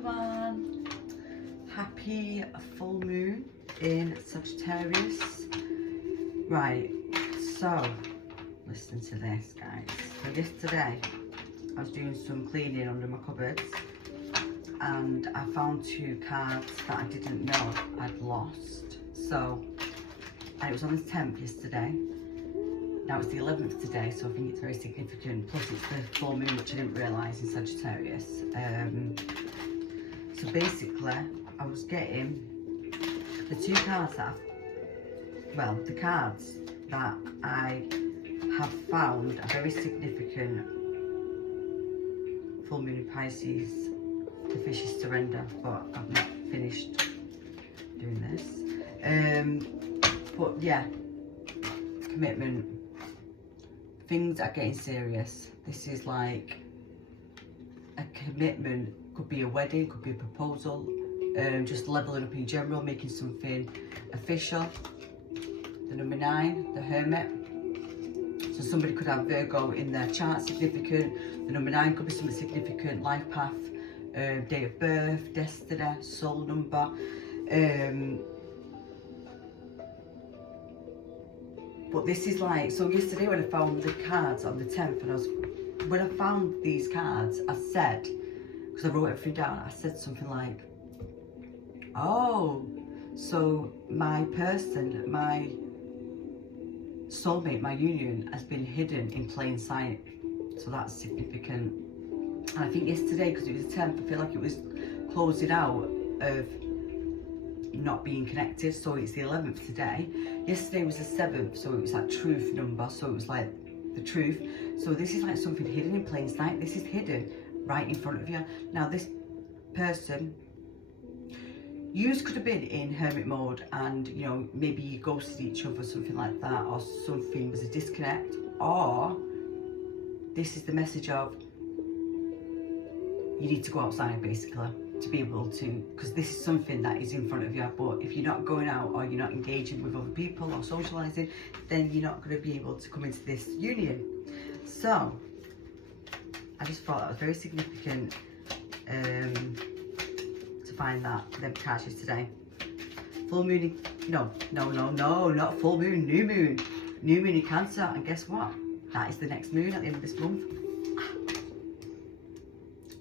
everyone, happy full moon in Sagittarius. Right, so listen to this, guys. So yesterday I was doing some cleaning under my cupboards and I found 2 cards that I didn't know I'd lost. So, and it was on the 10th yesterday. Now it's the 11th today, so I think it's very significant. Plus it's the full moon, which I didn't realise, in Sagittarius. So basically, I was getting the 2 cards that the cards that I have found are very significant. Full moon in Pisces, the fish is surrender, but I've not finished doing this. But yeah, commitment. Things are getting serious. This is like a commitment. Could be a wedding, could be a proposal, just leveling up in general, making something official. The number 9, the hermit. So somebody could have Virgo in their chart, significant. The number 9 could be something significant, life path, date of birth, destiny, soul number. But this is like, so yesterday when I found the cards on the 10th, and when I found these cards, I said, because I wrote everything down, I said something like, oh, so my person, my soulmate, my union has been hidden in plain sight. So that's significant. And I think yesterday, because it was the 10th, I feel like it was closing out of not being connected. So it's the 11th today. Yesterday was the 7th, so it was that truth number, so it was like the truth. So this is like something hidden in plain sight. This is hidden right in front of you. Now this person, you could have been in hermit mode, and you know, maybe you ghosted each other, something like that, or something was a disconnect, or this is the message of you need to go outside, basically, to be able to, because this is something that is in front of you. But if you're not going out, or you're not engaging with other people or socializing, then you're not going to be able to come into this union. So I just thought that was very significant to find that them cards today. Full moon in, no, not full moon, new moon in Cancer. And guess what, that is the next moon at the end of this month.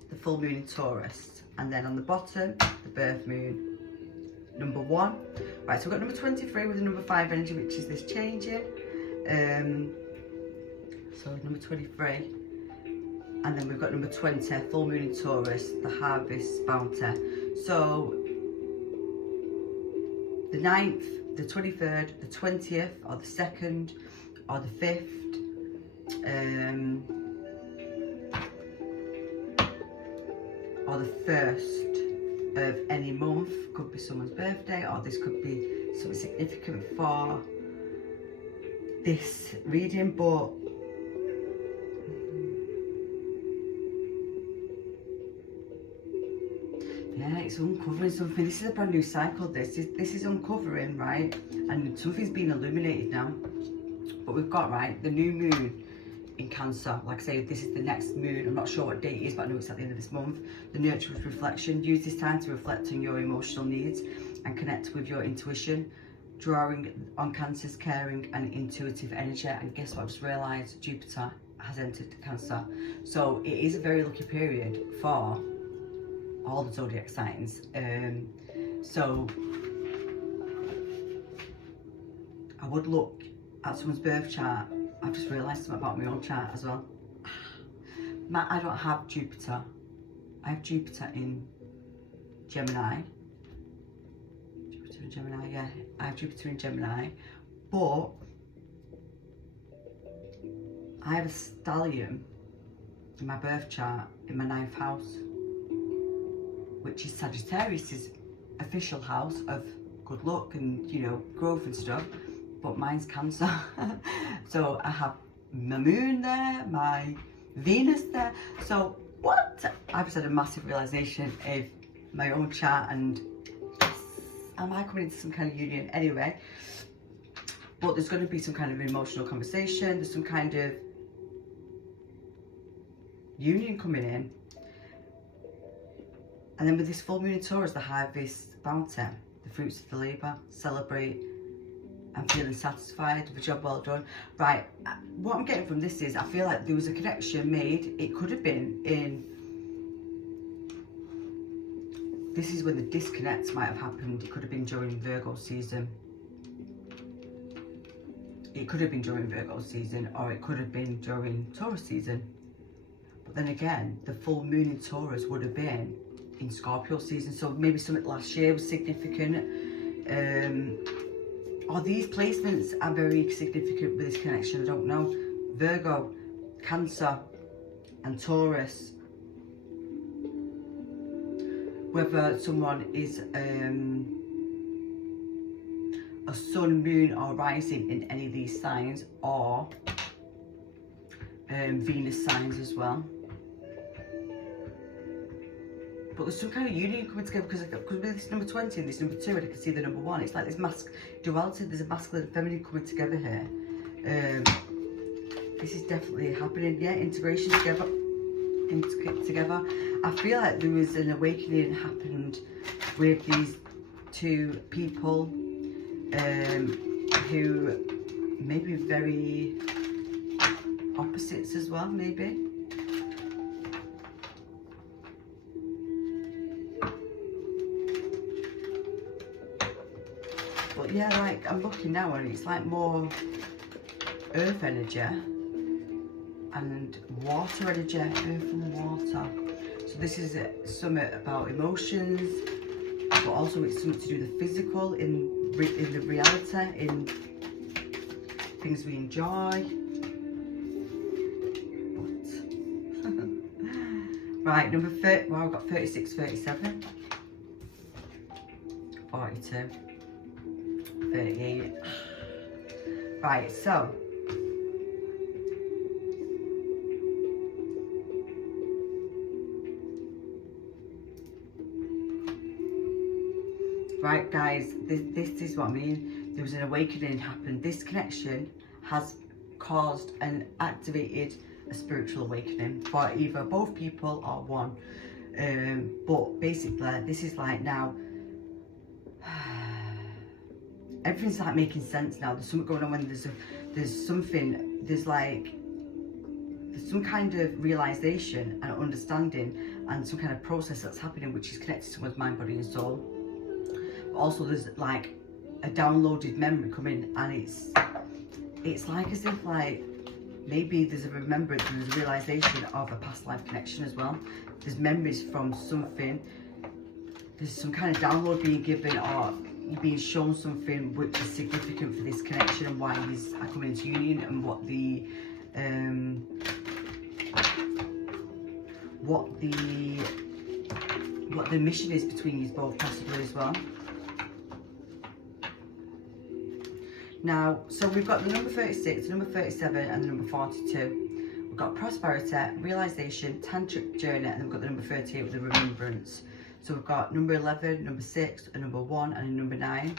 The full moon in Taurus. And then on the bottom, the birth moon, number 1. Right, so we've got number 23 with the number 5 energy, which is this changing. So number 23. And then we've got number 20, full moon in Taurus, the harvest bounty. So the 9th, the 23rd, the 20th, or the 2nd, or the 5th. Or the 1st of any month. Could be someone's birthday, or this could be something significant for this reading. But yeah, it's uncovering something. This is a brand new cycle. This is uncovering, right? And something's being illuminated now. But we've got, right, the new moon in Cancer. Like I say, this is the next moon. I'm not sure what date it is, but I know it's at the end of this month. The nurture with reflection. Use this time to reflect on your emotional needs and connect with your intuition. Drawing on Cancer's caring and intuitive energy. And guess what? I've just realised Jupiter has entered Cancer. So it is a very lucky period for all the zodiac signs. So I would look at someone's birth chart. I've just realised something about my own chart as well. I don't have Jupiter. I have Jupiter in Gemini. Jupiter in Gemini, yeah. I have Jupiter in Gemini. But I have a stallion in my birth chart in my 9th house, which is Sagittarius' official house of good luck and, you know, growth and stuff. But mine's Cancer. So I have my moon there, my Venus there. So what? I've just had a massive realization of my own chart, and yes, am I coming into some kind of union anyway? But there's going to be some kind of emotional conversation. There's some kind of union coming in. And then with this full moon in Taurus, the harvest bounty, the fruits of the labour, celebrate and feeling satisfied with a job well done. Right, what I'm getting from this is I feel like there was a connection made. It could have been in, this is when the disconnect might have happened. It could have been during Virgo season. It could have been during Virgo season, or it could have been during Taurus season. But then again, the full moon in Taurus would have been in Scorpio season. So maybe something last year was significant. Or these placements are very significant with this connection, I don't know. Virgo, Cancer and Taurus. Whether someone is a sun, moon or rising in any of these signs, or Venus signs as well. But there's some kind of union coming together because with this number 20 and this number 2 and I can see the number 1, it's like this duality, there's a masculine and feminine coming together here. This is definitely happening, yeah, integration together. I feel like there was an awakening happened with these two people who may be very opposites as well, maybe. But yeah, like I'm looking now and it's like more earth energy and water energy, earth and water. So this is something about emotions, but also it's something to do with the physical, in the reality, in things we enjoy. Right, number 30, well I've got 36, 37, 42, 38. Right, so right guys, this is what I mean. There was an awakening happened. This connection has caused and activated a spiritual awakening for either both people or one. But basically this is like now everything's like making sense now. There's something going on when there's some kind of realization and understanding and some kind of process that's happening which is connected to someone's mind, body and soul. But also there's like a downloaded memory coming, and it's like as if like maybe there's a remembrance and there's a realization of a past life connection as well. There's memories from something, there's some kind of download being given, or you're being shown something which is significant for this connection and why these are coming into union, and what the mission is between you both possibly as well. Now, so we've got the number 36, the number 37 and the number 42. We've got prosperity, realization, tantric journey, and then we've got the number 38 with the remembrance. So we've got number 11, number 6, a number 1 and a number 9.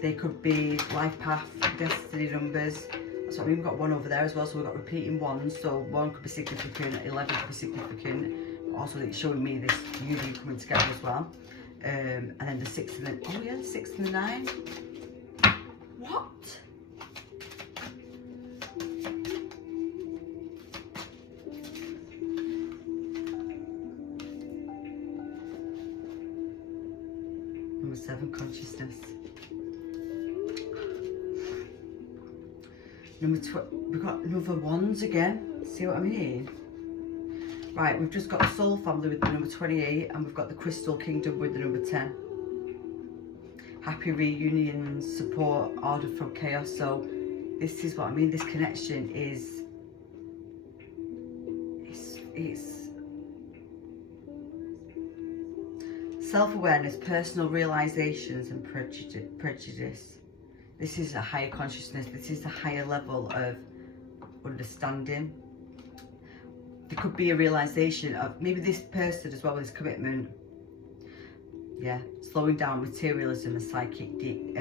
They could be life path, destiny numbers. That's what I mean. We've got 1 over there as well, so we've got repeating 1s. So 1 could be significant, 11 could be significant. But also it's showing me this union coming together as well. And then the 6 and the, oh yeah, the 6 and the 9. What? Number 7, consciousness. Number 12, we've got another 1s again. See what I mean? Right, we've just got the Soul Family with the number 28, and we've got the Crystal Kingdom with the number 10. Happy reunions, support, order from chaos. So this is what I mean. This connection is, it's self-awareness, personal realizations and prejudice. This is a higher consciousness. This is a higher level of understanding. There could be a realization of maybe this person as well with this commitment. Yeah, slowing down materialism and psychic deep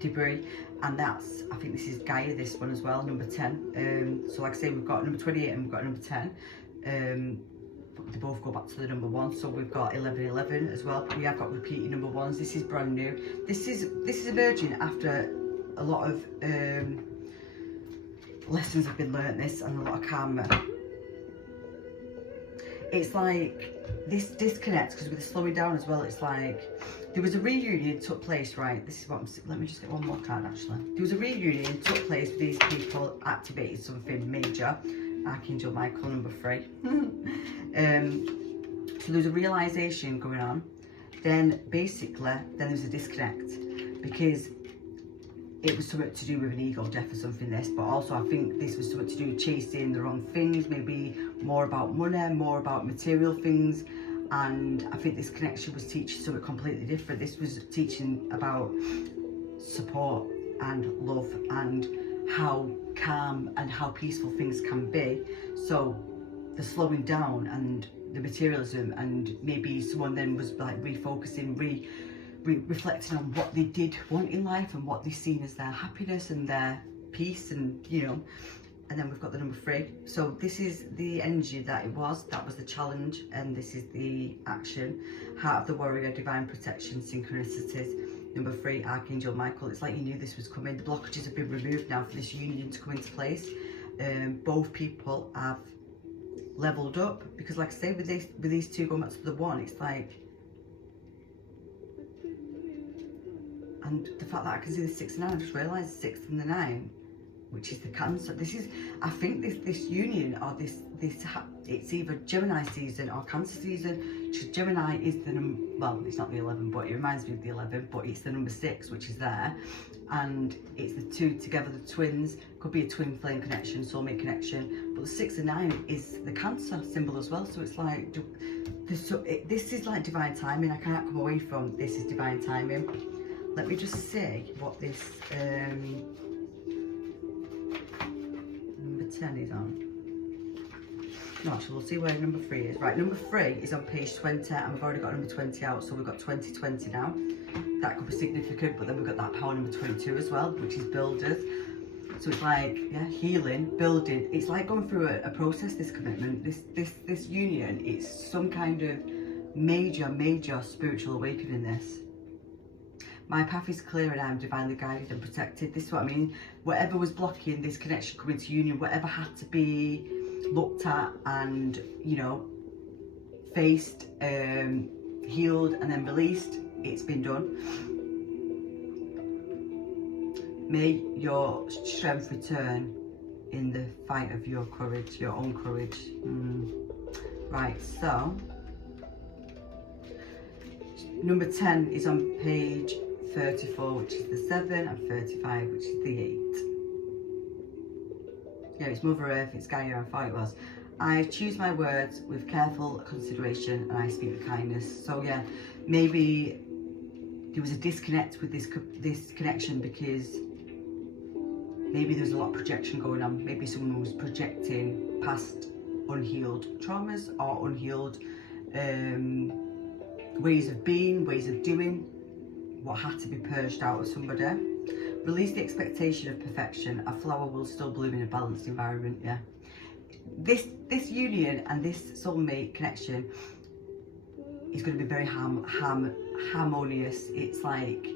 debris, and that's, I think this is Gaia, this one as well, number 10. So like I say, we've got number 28 and we've got number 10. they both go back to the number 1. So we've got 1111 as well. We have got repeating number 1s. This is brand new. This is emerging after a lot of lessons have been learnt, this, and a lot of karma. It's like this disconnect, because with the slowing down as well, it's like there was a reunion took place, right? This is what I'm, let me just get one more card actually. There was a reunion took place with these people, activated something major. Archangel Michael, number 3. So there's a realization going on. Then basically, then there's a disconnect, because it was something to do with an ego death or something, this, but also I think this was something to do with chasing the wrong things, maybe more about money, more about material things. And I think this connection was teaching something completely different. This was teaching about support and love and how calm and how peaceful things can be. So the slowing down and the materialism, and maybe someone then was like refocusing, reflecting on what they did want in life and what they seen as their happiness and their peace, and you know. And then we've got the number 3. So this is the energy that was the challenge, and this is the action. Heart of the warrior, divine protection, synchronicities. Number 3, Archangel Michael. It's like you knew this was coming. The blockages have been removed now for this union to come into place. Both people have leveled up, because like I say, with these two going back to the 1, it's like, and the fact that I can see the 6 and 9, I just realised the 6 and the 9, which is the Cancer. This is, I think this union, or this it's either Gemini season or Cancer season. Gemini is the number, well, it's not the 11, but it reminds me of the 11, but it's the number 6, which is there, and it's the 2 together, the twins. Could be a twin flame connection, soulmate connection, but the 6 and 9 is the Cancer symbol as well. So it's like this is like divine timing. I can't come away from this is divine timing. Let me just see what this number 10 is on. No, actually, we'll see where number 3 is. Right, number 3 is on page 20, and we've already got number 20 out, so we've got 2020 now. That could be significant, but then we've got that power number 22 as well, which is builders. So it's like, yeah, healing, building. It's like going through a process, this commitment, this union. It's some kind of major spiritual awakening, this. My path is clear and I am divinely guided and protected. This is what I mean. Whatever was blocking this connection coming to union, whatever had to be looked at and, you know, faced, healed and then released, it's been done. May your strength return in the fight of your courage, your own courage. Right, so number 10 is on page 34, which is the 7, and 35, which is the 8. Yeah, it's Mother Earth, it's Gaia, I thought it was. I choose my words with careful consideration and I speak with kindness. So yeah, maybe there was a disconnect with this connection, because maybe there's a lot of projection going on. Maybe someone was projecting past unhealed traumas or unhealed ways of being, ways of doing, what had to be purged out of somebody. Release the expectation of perfection. A flower will still bloom in a balanced environment. Yeah, this union and this soulmate connection is going to be very harmonious. It's like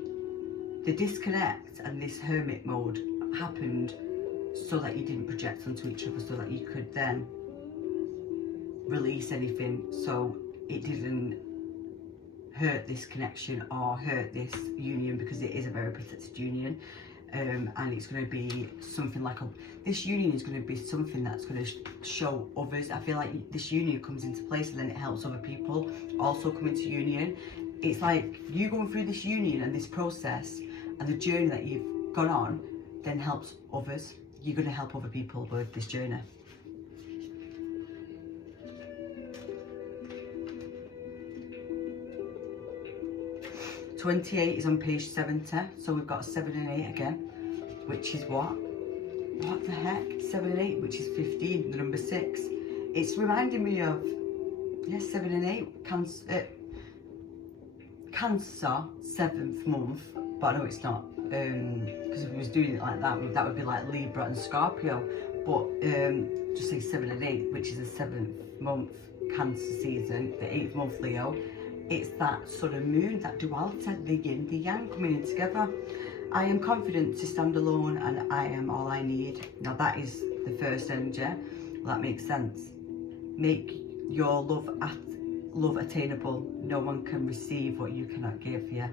the disconnect and this hermit mode happened so that you didn't project onto each other, so that you could then release anything, so it didn't hurt this connection or hurt this union, because it is a very protected union. And it's going to be something like this union is going to be something that's going to show others. I feel like this union comes into place and then it helps other people also come into union. It's like you going through this union and this process and the journey that you've gone on then helps others. You're going to help other people with this journey. '28 is on page 70, so we've got 7 and 8 again, which is what the heck, 7 and 8, which is 15, the number 6. It's reminding me of, yes, 7 and 8, Cancer, 7th month, but I know it's not, because if we was doing it like that, that would be like Libra and Scorpio. But just say 7 and 8, which is the 7th month Cancer season, the 8th month Leo. It's that sort of moon, that duality, the yin, the yang coming in together. I am confident to stand alone and I am all I need. Now that is the first energy. Well, that makes sense. Make your love attainable. No one can receive what you cannot give. Yeah.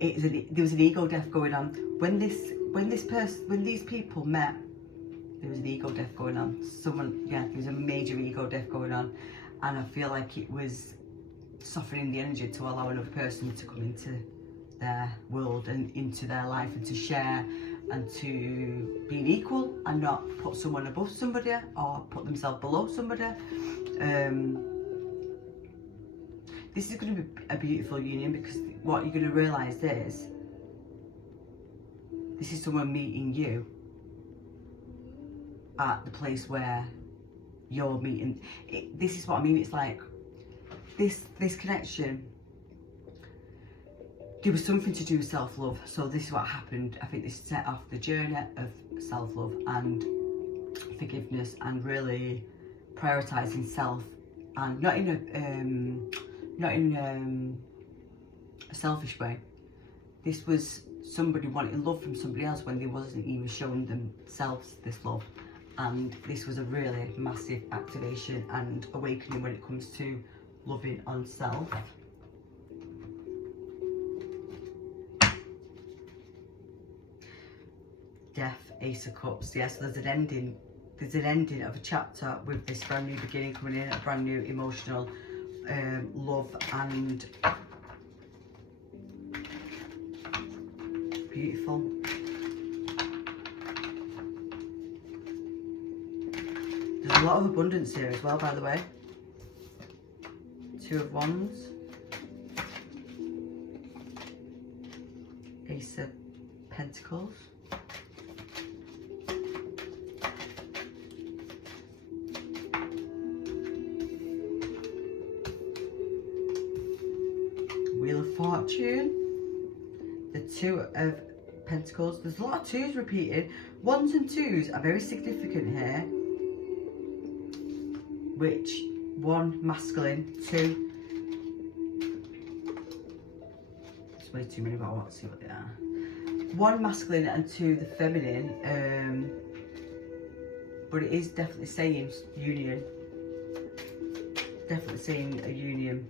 There was an ego death going on. When these people met, there was an ego death going on. There was a major ego death going on. And I feel like it was softening the energy to allow another person to come into their world and into their life and to share and to be equal and not put someone above somebody or put themselves below somebody. This is going to be a beautiful union, because what you're going to realise is this is someone meeting you at the place where you're meeting. This is what I mean. It's like this connection. There was something to do with self-love. So this is what happened. I think this set off the journey of self-love and forgiveness and really prioritising self, and not in a selfish way. This was somebody wanting love from somebody else when they wasn't even showing themselves this love. And this was a really massive activation and awakening when it comes to loving on self. Death, Ace of Cups. Yes, there's an ending of a chapter with this brand new beginning coming in, a brand new emotional love, and beautiful. There's a lot of abundance here as well, by the way. 2 of Wands, Ace of Pentacles, Wheel of Fortune, the 2 of Pentacles. There's a lot of 2s repeated. 1s and 2s are very significant here, which 1 masculine, 2, it's way too many, but I want to see what they are. 1 masculine and 2 the feminine, but it is definitely saying union, definitely saying a union.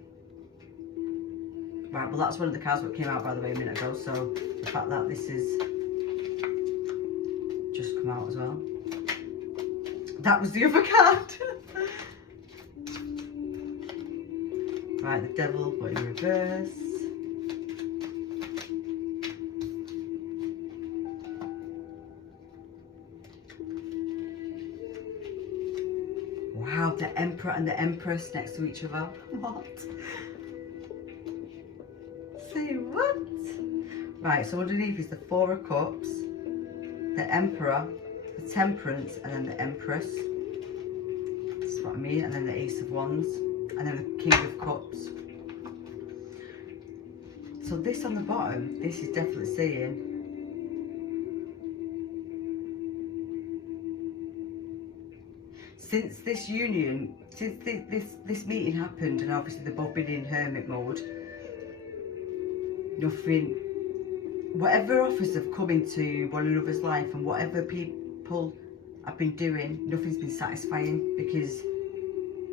Right, well that's one of the cards that came out, by the way, a minute ago, so the fact that this is just come out as well. That was the other card. Right, the Devil, but in reverse. Wow, the Emperor and the Empress next to each other. What? Say what? Right, so underneath is the 4 of Cups, the Emperor, the Temperance, and then the Empress. That's what I mean. And then the Ace of Wands, and then the King of Cups. So this on the bottom, this is definitely saying since this union, since this meeting happened, and obviously they've both been in hermit mode, nothing, whatever offers have come into one another's life and whatever people have been doing, nothing's been satisfying, because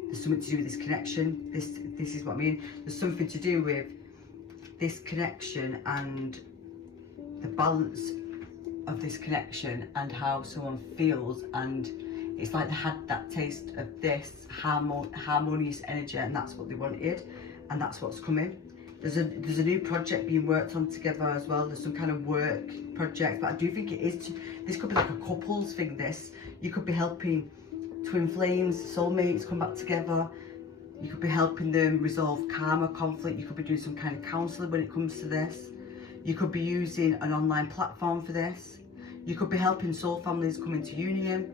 there's something to do with this connection. This is what I mean. There's something to do with this connection and the balance of this connection and how someone feels, and it's like they had that taste of this harmonious energy, and that's what they wanted, and that's what's coming. There's a new project being worked on together as well. There's some kind of work project, but I do think it is, this could be like a couples thing. This, you could be helping twin flames, soulmates come back together. You could be helping them resolve karma, conflict. You could be doing some kind of counselling when it comes to this. You could be using an online platform for this. You could be helping soul families come into union.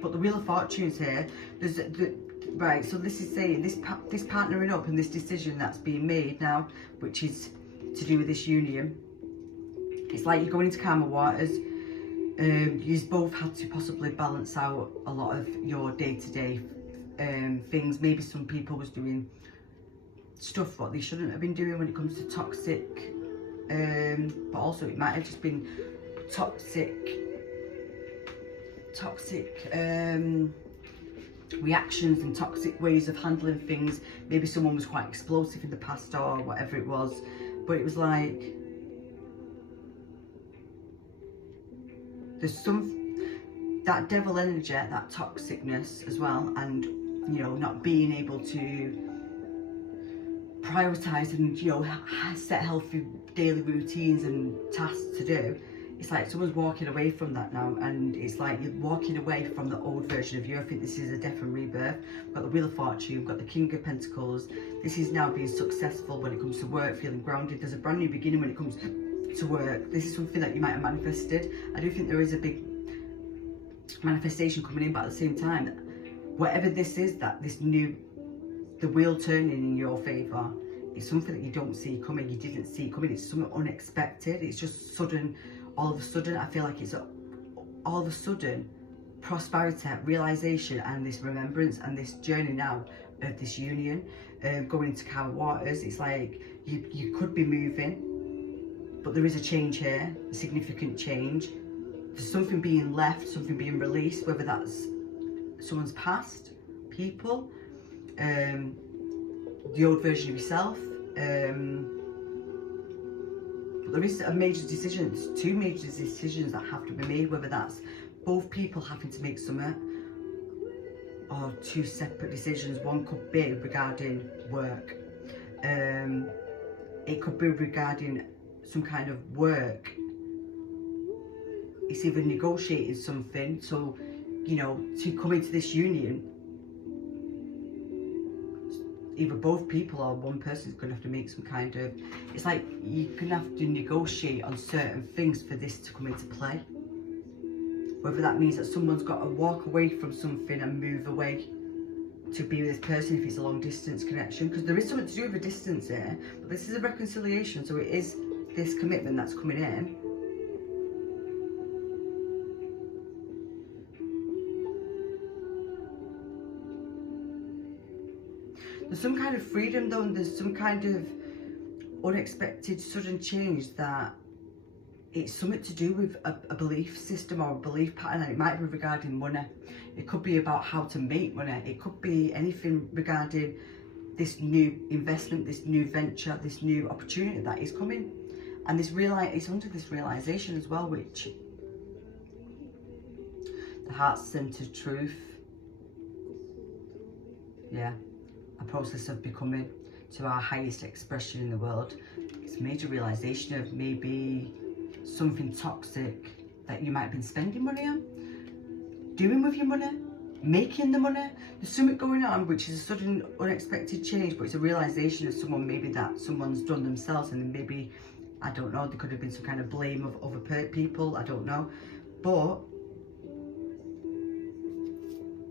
But the Wheel of Fortune's here. There's Right, so this is saying this partnering up and this decision that's being made now, which is to do with this union. It's like you're going into calmer waters. You both had to possibly balance out a lot of your day-to-day things. Maybe some people was doing stuff what they shouldn't have been doing when it comes to toxic, but also it might have just been toxic reactions and toxic ways of handling things. Maybe someone was quite explosive in the past or whatever it was, but it was like there's that devil energy, that toxicness as well, and you know, not being able to prioritize and, you know, set healthy daily routines and tasks to do. It's like someone's walking away from that now, and it's like you're walking away from the old version of you. I think this is a death and rebirth. We've got the Wheel of Fortune, we've got the King of Pentacles. This is now being successful when it comes to work, feeling grounded. There's a brand new beginning when it comes to work. This is something that you might have manifested. I do think there is a big manifestation coming in, but at the same time, whatever this is, that this new, the wheel turning in your favour, it's something that you don't see coming. You didn't see it coming. It's something unexpected. It's just sudden. All of a sudden, I feel like it's all of a sudden prosperity, realization, and this remembrance and this journey now of this union, going into calmer waters. It's like you could be moving, but there is a change here, a significant change. There's something being left, something being released, whether that's someone's past, people, the old version of yourself. But there is a major decision, two major decisions that have to be made, whether that's both people having to make something or two separate decisions. One could be regarding work. It could be regarding some kind of work. It's either negotiating something, so, you know, to come into this union, either both people or one person's going to have to make some kind of, it's like you're going to have to negotiate on certain things for this to come into play. Whether that means that someone's got to walk away from something and move away to be with this person if it's a long distance connection, because there is something to do with the distance here, but this is a reconciliation, so it is this commitment that's coming in. There's some kind of freedom though, and there's some kind of unexpected sudden change that it's something to do with a belief system or a belief pattern, and it might be regarding money. It could be about how to make money. It could be anything regarding this new investment, this new venture, this new opportunity that is coming. And this it's under this realization as well, which the heart-centered truth. Yeah. A process of becoming to our highest expression in the world. It's a major realization of maybe something toxic that you might have been spending money on, doing with your money, making the money. There's something going on which is a sudden unexpected change, but it's a realization of someone, maybe that someone's done themselves, and maybe, I don't know, there could have been some kind of blame of other people, I don't know. But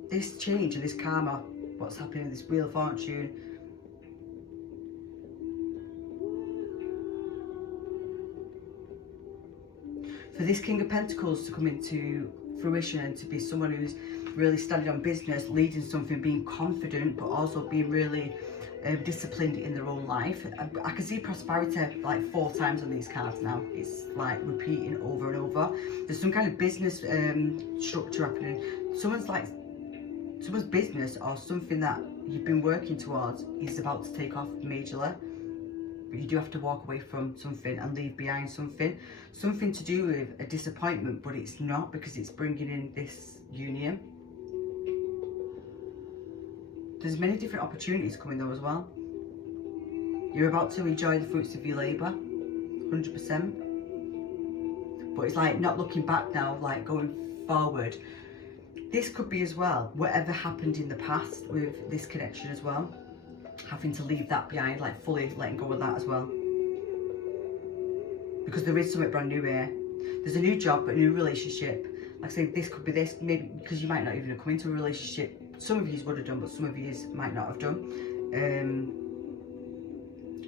this change and this karma, what's happening with this Wheel of Fortune, for this King of Pentacles to come into fruition and to be someone who's really standing on business, leading something, being confident, but also being really disciplined in their own life. I can see prosperity like 4 times on these cards now. It's like repeating over and over. There's some kind of business structure happening. Someone's business or something that you've been working towards is about to take off majorly, but you do have to walk away from something and leave behind something to do with a disappointment, but it's not, because it's bringing in this union. There's many different opportunities coming though as well. You're about to enjoy the fruits of your labour, 100%, but it's like not looking back now, like going forward. This could be as well, whatever happened in the past with this connection as well, having to leave that behind, like fully letting go of that as well. Because there is something brand new here. There's a new job, a new relationship. Like I say, this could be this, maybe because you might not even have come into a relationship some of you would have done, but some of you might not have done.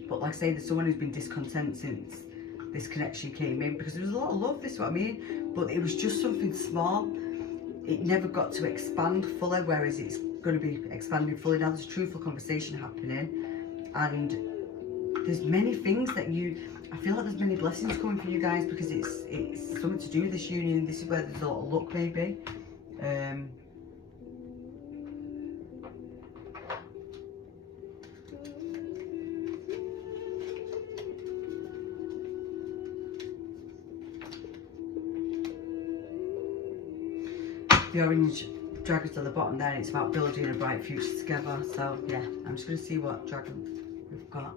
But like I say, there's someone who's been discontent since this connection came in, because there was a lot of love, this is what I mean, but it was just something small. It never got to expand fully, whereas it's going to be expanding fully now. There's truthful conversation happening, and there's many things that I feel like there's many blessings coming for you guys, because it's something to do with this union. This is where there's a lot of luck, maybe. The orange dragon's at the bottom there, and it's about building a bright future together. So yeah, I'm just going to see what dragon we've got.